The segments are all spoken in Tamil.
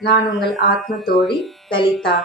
நான் உங்கள் ஆத்ம தோழி லலிதா.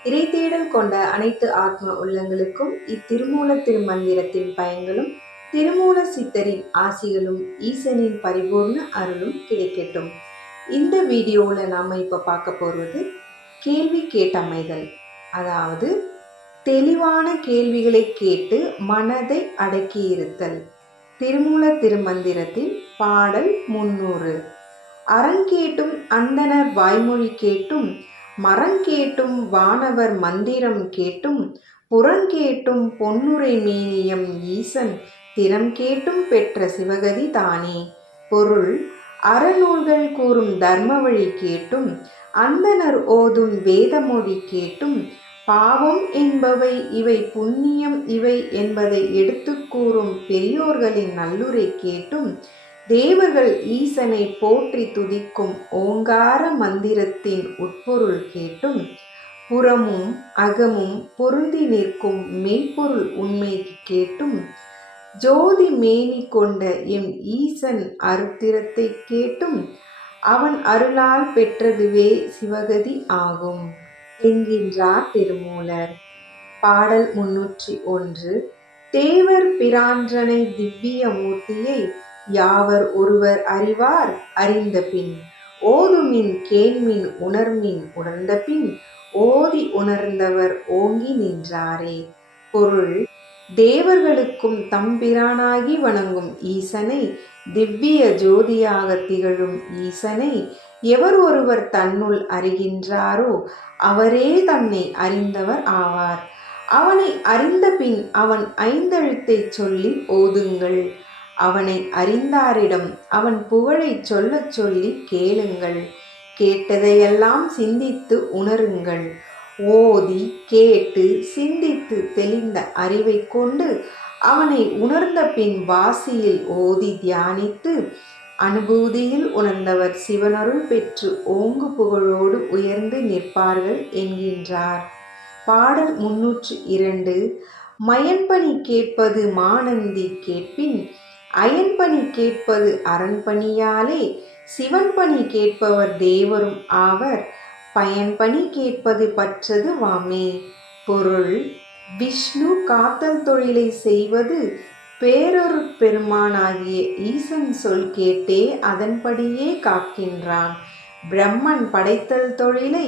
இறை தேடல் கொண்ட அனைத்து ஆத்ம உள்ளங்களுக்கும் இத்திருமூல திருமந்திரத்தின் பயன்களும் திருமூல சித்தரின் ஆசிகளும் ஈசனின் பரிபூர்ண அருளும் கிடைக்கட்டும். இந்த வீடியோவில் நாம் இப்போ பார்க்க போகிறது கேள்வி கேட்டமைதல். அதாவது தெளிவான கேள்விகளை கேட்டு மனதை அடக்கியிருத்தல். திருமூல திருமந்திரத்தின் பாடல் 300. அரங்கேட்டும் அந்தணர் வாய்மொழி கேட்டும் மரங்கேட்டும் வானவர் மந்திரம் கேட்டும் புறங்கேட்டும் பொன்னுரை மேனியம் ஈசன் திறம் கேட்டும் பெற்ற சிவகதி தானே. பொருள்: அறநூல்கள் கூறும் தர்ம வழி கேட்டும் அந்தணர் ஓதும் வேதமொழி கேட்டும் பாவம் என்பவை இவை புண்ணியம் இவை என்பதை எடுத்து கூறும் பெரியோர்களின் நல்லுரை கேட்டும் தேவர்கள் ஈசனை போற்றி துதிக்கும் ஓங்கார மந்திரத்தின் உட்பொருள் கேட்டும் புறமும் அகமும் பொருந்தி நிற்கும் மெய்ப்பொருள் உண்மை கேட்டும் ஜோதி மேனி கொண்ட எம் ஈசன் அருத்திரத்தை கேட்டும் அவன் அருளால் பெற்றதுவே சிவகதி ஆகும் என்கின்றார் திருமூலர். பாடல் 301. தேவர் பிரான்றனை திவ்ய மூர்த்தியை யாவர் ஒருவர் அறிவார் அறிந்த பின் ஓதுமின் கேண்மின் உணர்மின் உணர்ந்த பின் ஓதி உணர்ந்தவர் ஓங்கி நின்றாரே. பொருள்: தேவர்களுக்கும் தம்பிரானாகி வணங்கும் ஈசனை, திவ்ய ஜோதியாக திகழும் ஈசனை எவர் ஒருவர் தன்னுள் அறிகின்றாரோ அவரே தன்னை அறிந்தவர் ஆவார். அவனை அறிந்த பின் அவன் ஐந்தெழுத்தை சொல்லி ஓதுங்கள். அவனை அறிந்தாரிடம் அவன் புகழை சொல்லச் சொல்லி கேளுங்கள். கேட்டதையெல்லாம் சிந்தித்து உணருங்கள். ஓதி கேட்டு சிந்தித்து தெளிந்த அறிவை கொண்டு அவனை உணர்ந்த பின் வாசியில் ஓதி தியானித்து அனுபூதியில் உணர்ந்தவர் சிவனருள் பெற்று ஓங்கு புகழோடு உயர்ந்து நிற்பார்கள் என்கின்றார். பாடல் 302. மயன்பணி கேட்பது மானந்தி கேட்பின் அயன்பணி கேட்பது அரண்பணியாலே சிவன்பணி கேட்பவர் தேவரும் ஆவர் பயன்பணி கேட்பது பற்றது வாமே. பொருள்: விஷ்ணு காத்தல் தொழிலை செய்வது பேரொரு பெருமானாகிய ஈசன் சொல் கேட்டே அதன்படியே காக்கின்றான். பிரம்மன் படைத்தல் தொழிலை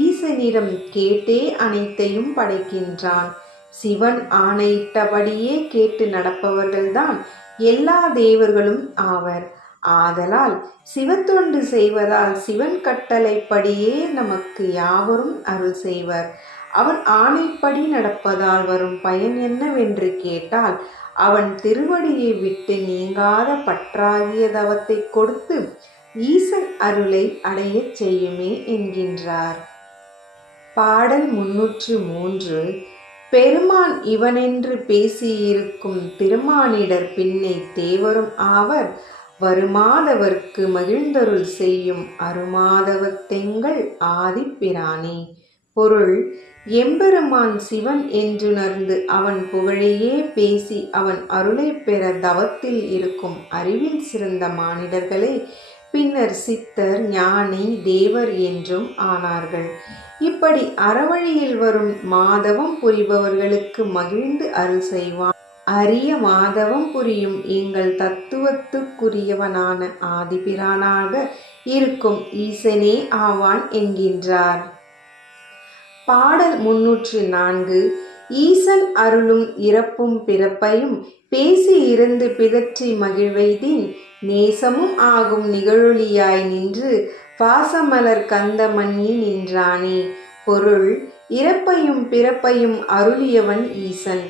ஈசனிடம் கேட்டே அனைத்தையும் படைக்கின்றான். சிவன் ஆணையிட்டபடியே கேட்டு நடப்பவர்கள்தான் எல்லா தேவர்களும் ஆவர். ஆதலால் சிவத்தொண்டு செய்வதால் சிவன் கட்டளைப்படியே நமக்கு யாவரும் அருள் செய்வர். அவன் ஆணைப்படி நடப்பதால் வரும் பயன் என்னவென்று கேட்டால் அவன் திருவடியை விட்டு நீங்காத பற்றாகிய தவத்தை கொடுத்து ஈசன் அருளை அடையச் செய்யுமே என்கின்றார். பாடல் 303. பெருமான் இவனென்று பேசியிருக்கும் திருமானிடர் பின்னை தேவரும் ஆவர் வருமாதவர்க்கு மகிழ்ந்தருள் செய்யும் அருமாதவத்தெங்கள் ஆதிப்பிரானே. பொருள்: எம்பெருமான் சிவன் என்றுணர்ந்து அவன் புகழையே பேசி அவன் அருளை பெற தவத்தில் இருக்கும் அறிவில் சிறந்த மானிடர்களே பின்னர் சித்தர் ஞானி தேவர் என்றும் ஆனார்கள். இப்படி அறவழியில் வரும் மாதவம் புரிபவர்களுக்கு மகிழ்ந்து அருள் செய்வான். அரிய மாதவம் புரியும் எங்கள் தத்துவத்துக்குரியவனான ஆதிபிரானாக இருக்கும் ஈசனே ஆவான் என்கின்றார். பாடல் 304. ஈசன் அருளும் இறப்பும் பிறப்பையும் பேசி இருந்து பிதற்றி மகிழ்வைதின் நேசமும் ஆகும் நிகழொளியாய் நின்று பாசமலர் கந்த மன்னி நின்றானே. பொருள்: இறப்பையும் பிறப்பையும் அருளியவன் ஈசன்.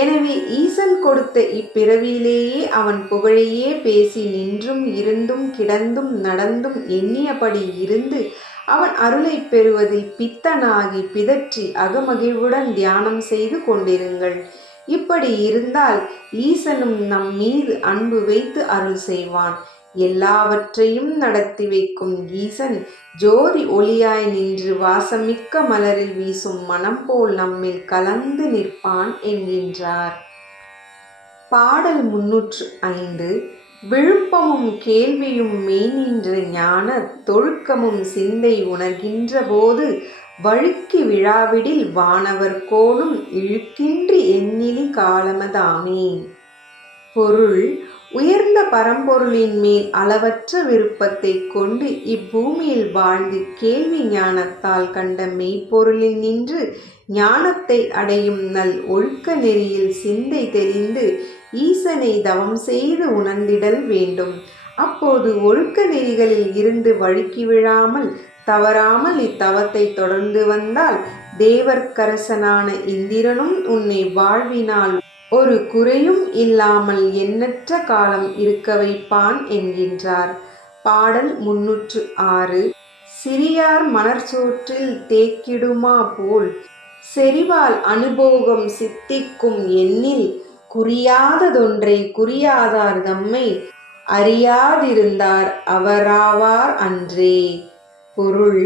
எனவே ஈசன் கொடுத்த இப்பிறவியிலேயே அவன் புகழையே பேசி நின்றும் இருந்தும் கிடந்தும் நடந்தும் எண்ணியபடி இருந்து அவன் அருளை பெறுவதில் பித்தனாகி பிதற்றி அகமகிழ்வுடன் தியானம் செய்து கொண்டிருங்கள். இப்படி இருந்தால் ஈசனும் நம் மீது அன்பு வைத்து அருள் செய்வான். எல்லாவற்றையும் நடத்தி வைக்கும் ஈசன் ஜோதி ஒளியாய் நின்று வாசமிக்க மலரில் வீசும் மனம் போல் நம்மில் கலந்து நிற்பான் என்கின்றார். பாடல் 305. விழுப்பமும் கேள்வியும் மெய்நின்ற ஞான தொழுக்கமும் சிந்தை உணர்கின்ற போது வழுக்கி விழாவிடில் வானவர் கோனும் இழுக்கின்றி எண்ணிலி காலமதாமே. பொருள்: உயர்ந்த பரம்பொருளின் மேல் அளவற்ற விருப்பத்தை கொண்டு இப்பூமியில் வாழ்ந்து கேள்வி ஞானத்தால் கண்ட மெய்ப்பொருளில் நின்று ஞானத்தை அடையும் நல் ஒழுக்க நெறியில் சிந்தை தெளிந்து ஈசனை தவம் செய்து உணர்ந்திடல் வேண்டும். அப்போது ஒழுக்க நெறிகளில் இருந்து வழுக்கி விழாமல் தவறாமல் இத்தவத்தை தொடர்ந்து வந்தால் தேவர்க்கரசனான இந்திரனும் உன்னை வாழ்வினால் ஒரு குறையும் இல்லாமல் எண்ணற்ற காலம் இருக்க வைப்பான் என்கின்றார். பாடல் 306. சிறியார் மணற்சோற்றில் தேக்கிடுமா போல் செறிவால் அனுபோகம் சித்திக்கும் எண்ணில் குறியாததொன்றை குறியாதார் தம்மை அறியாதிருந்தார் அவராவார் அன்றே. பொருள்: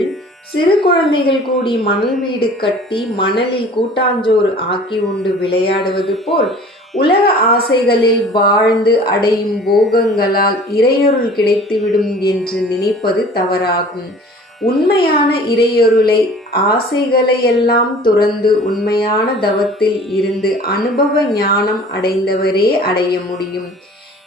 சிறு குழந்தைகள் கூடி மணல் வீடு கட்டி மணலில் கூட்டாஞ்சோறு ஆக்கி உண்டு விளையாடுவது போல் உலக ஆசைகளில் வாழ்ந்து அடையும் போகங்களால் இறையொருள் கிடைத்துவிடும் என்று நினைப்பது தவறாகும். உண்மையான இறையொருளை ஆசைகளையெல்லாம் துறந்து உண்மையான தவத்தில் இருந்து அனுபவ ஞானம் அடைந்தவரே அடைய முடியும்.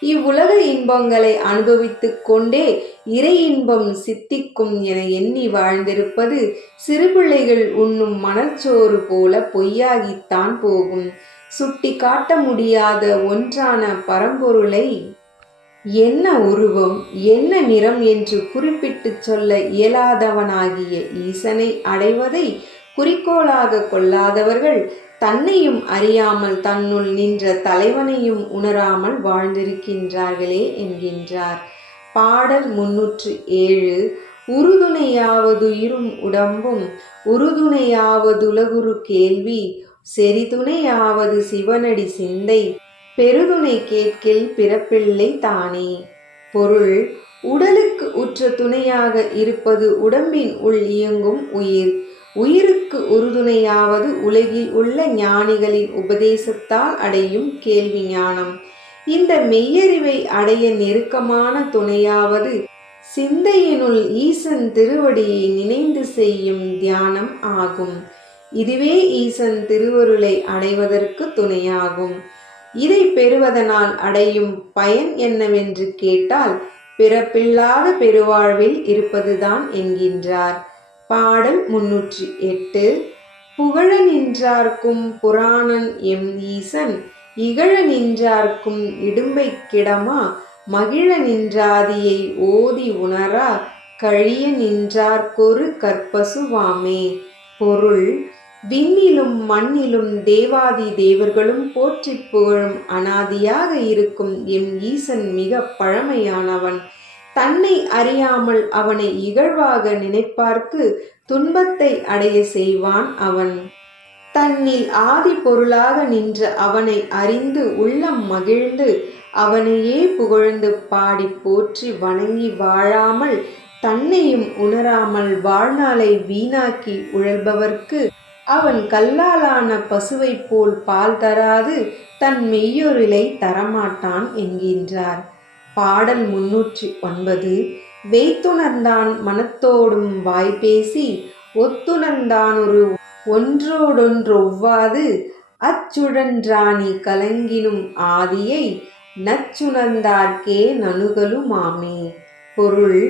இவ்வுலக இன்பங்களை அனுபவித்து கொண்டே இறை இன்பம் சித்திக்கும் என எண்ணி வாழ்ந்திருப்பது சிறுபிள்ளைகள் உண்ணும் மணற்சோறு போல பொய்யாகித்தான் போகும். சுட்டி காட்ட முடியாத ஒன்றான பரம்பொருளை என்ன உருவம் என்ன நிறம் என்று குறிப்பிட்டு சொல்ல இயலாதவனாகிய ஈசனை அடைவதை குறிக்கோளாக கொள்ளாதவர்கள் தன்னையும் அறியாமல் தன்னுள் நின்ற தலைவனையும் உணராமல் வாழ்ந்திருக்கின்றார்களே என்கின்றார். பாடல் 307. உறுதுணையாவதுயிரும் உடம்பும் உறுதுணையாவதுலகுரு கேள்வி செறிதுணையாவது சிவனடி சிந்தை பெருதுணை கேட்கில் பிறப்பில்லை தானே. பொருள்: உடலுக்கு உற்ற துணையாக இருப்பது உடம்பின் உள் இயங்கும் உயிர். உயிருக்கு உறுதுணையாவது உலகில் உள்ள ஞானிகளின் உபதேசத்தால் அடையும் கேள்வி ஞானம். இந்த மெய்யறிவை அடைய நெருக்கமான துணையாவது சிந்தையினுள் ஈசன் திருவடியை நினைந்து செய்யும் தியானம் ஆகும். இதுவே ஈசன் திருவருளை அடைவதற்கு துணையாகும். இதை பெறுவதனால் அடையும் பயன் என்னவென்று கேட்டால் பிறப்பில்லாத பெருவாழ்வில் இருப்பதுதான் என்கின்றார். பாடல் 308. புகழ நின்றார்க்கும் புராணன் எம் ஈசன் இகழ நின்றார்க்கும் இடும்பை கிடமா மகிழ நின்றாதியை ஓதி உணரா கழிய நின்றார்க்கொரு கற்பசுவாமே. பொருள்: விண்ணிலும் மண்ணிலும் தேவாதி தேவர்களும் போற்றி புகழும் அனாதியாக இருக்கும் எம் ஈசன் மிக பழமையானவன். தன்னை அறியாமல் அவனை இகழ்வாக நினைப்பார்க்கு துன்பத்தை அடைய செய்வான் அவன். தன்னில் ஆதி பொருளாக நின்ற அவனை அறிந்து உள்ளம் மகிழ்ந்து அவனையே புகழ்ந்து பாடி போற்றி வணங்கி வாழாமல் தன்னையும் உணராமல் வாழ்நாளை வீணாக்கி உழல்பவர்க்கு அவன் கல்லாலான பசுவை போல் பால் தராது தன் மெய்யொருளை தரமாட்டான் என்கின்றார். பாடல் 309. வைத்துணர்ந்தான் மனத்தோடும் வாய்பேசி ஒத்துணர்ந்தானொரு ஒன்றோடொன்றொவ்வாது அச்சுழன்றாணி கலங்கினும் ஆதியை நச்சுணர்ந்தார்க்கே நணுகலுமாமே. பொருள்: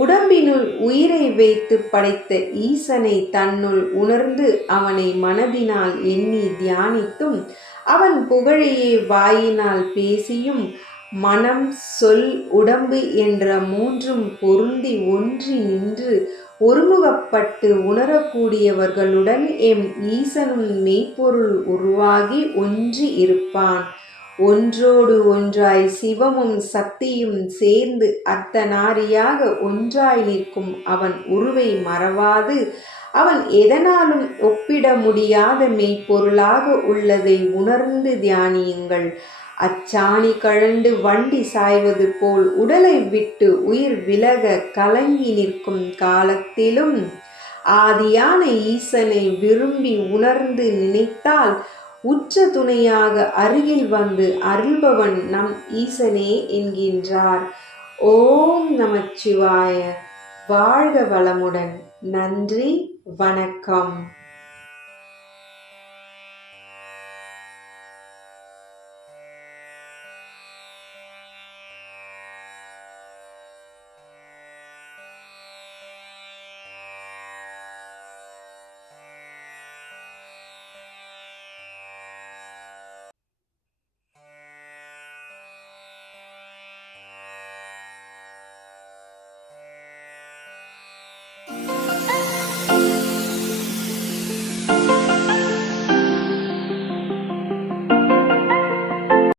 உடம்பினுள் உயிரை வைத்து படைத்த ஈசனை தன்னுள் உணர்ந்து அவனை மனதினால் எண்ணி தியானித்தும் அவன் புகழையே வாயினால் பேசியும் மனம் சொல் உடம்பு என்ற மூன்றும் பொருந்தி ஒன்றி நின்று ஒருமுகப்பட்டு உணரக்கூடியவர்களுடன் எம் ஈசனும் மெய்ப்பொருள் உருவாகி ஒன்றி இருப்பான். ஒன்றோடு ஒன்றாய் சிவமும் சக்தியும் சேர்ந்து அர்த்தநாரியாக ஒன்றாய் நிற்கும் அவன் உருவை மறவாது அவன் எதனாலும் ஒப்பிட முடியாத மெய்ப்பொருளாக உள்ளதை உணர்ந்து தியானியுங்கள். அச்சாணி கழண்டு வண்டி சாய்வது போல் உடலை விட்டு உயிர் விலக கலங்கி நிற்கும் காலத்திலும் ஆதியான ஈசனை விரும்பி உணர்ந்து நினைத்தால் உற்ற துணையாக அருகில் வந்து அருள்பவன் நம் ஈசனே என்கின்றார். ஓம் நமச்சிவாய. வாழ்க வளமுடன். நன்றி, வணக்கம்.